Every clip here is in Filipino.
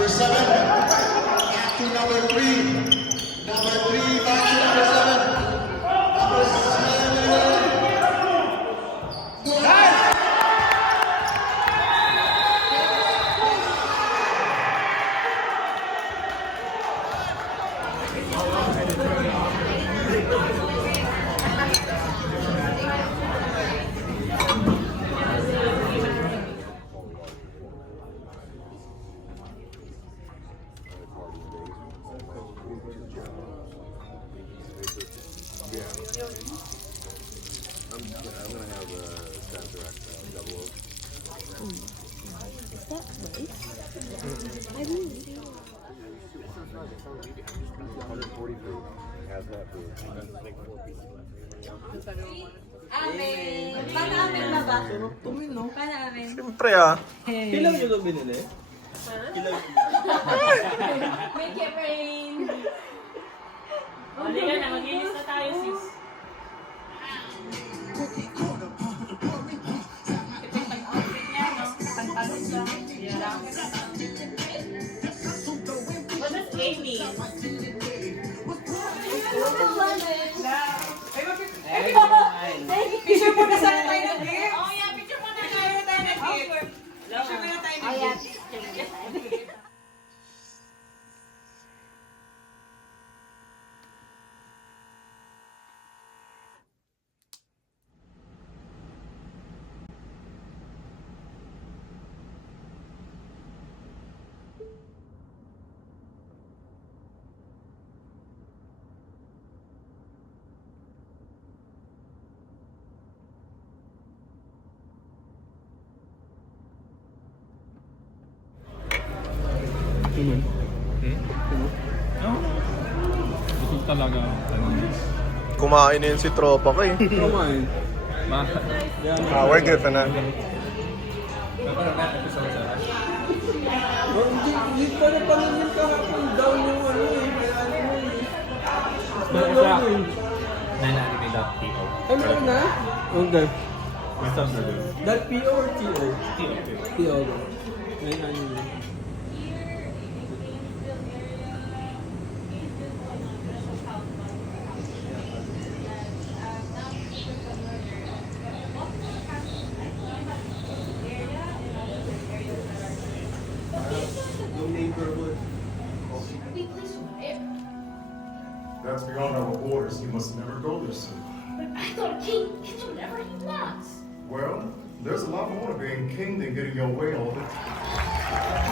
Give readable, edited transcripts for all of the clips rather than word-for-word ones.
Number 7, back to number 3. Number 3, back to number 7. Number 7. I'm gonna have a Spencer XL double. Is that right? I really do. 140 food. Has that food. Amen. Paano amen na ba? Tumin, no? Paano amen? Siyempre ah. Kailan nyo ito binili? Make it rain. Halika na, mag-inis na tayo, sis. Ito yung pag-outfit niya, no? Pantalo siya. Yeah. What does A mean? Picture mo na sana tayo ng gift. Oh, yeah, picture mo na tayo ng gift. Picture mo na tayo ng gift. Tumin. Busog talaga. Kumain na yun si tropa ko eh. Kumain. Yan. We're good for now. Napanood na episode sa Rush. Oh, hindi pa na paningin kahapon down yung ano eh. May anime eh. Download eh. Nananime.to. Ano na? Okay. May subs na doon. That PO or TO? TO. TO. May anime. That's beyond our borders. You must never go there, sir. But I thought a king can do whatever he wants. Well, there's a lot more to being king than getting your way all the time.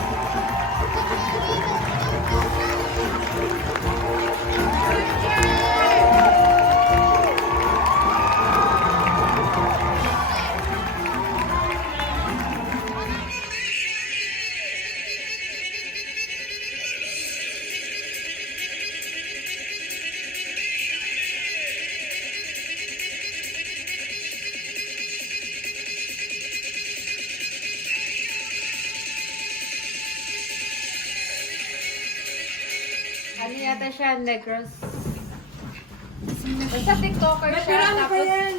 Ano yata siya, Negros? Basta TikToker siya. Pero ano ba tapos, yan?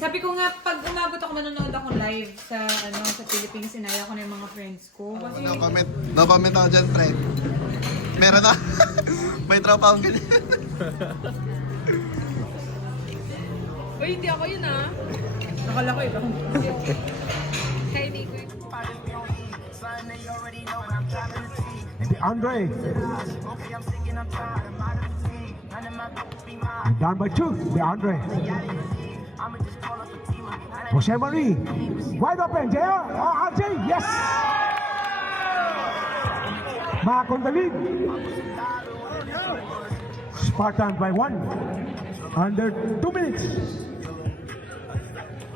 Sabi ko nga, pag umabot ako, manonood ako live sa sa Philippines, sinaya ko na yung mga friends ko. Kasi, No comment ako dyan, friend. Meron na. May tropa akong ganyan. uy, hindi ako yun ah. Nakala ko ibang. kay Nico. Andre. Down by two, DeAndre. Jose Marie. Wide open, JR. Oh, RJ, yes! Back on the lead. Spartan by 1. Under 2 minutes.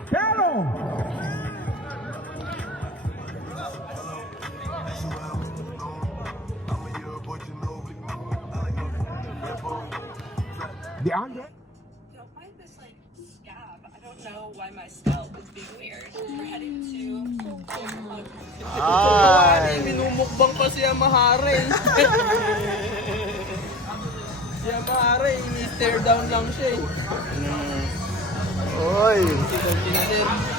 Pero! DeAndre. Don't mind this like scab. I don't know why my scalp is being weird. We're heading to. Ay! Minumukbang pa siya Mahare. Siya Mahare, i-stare down lang siya eh. Oy! Si Don Chinacel.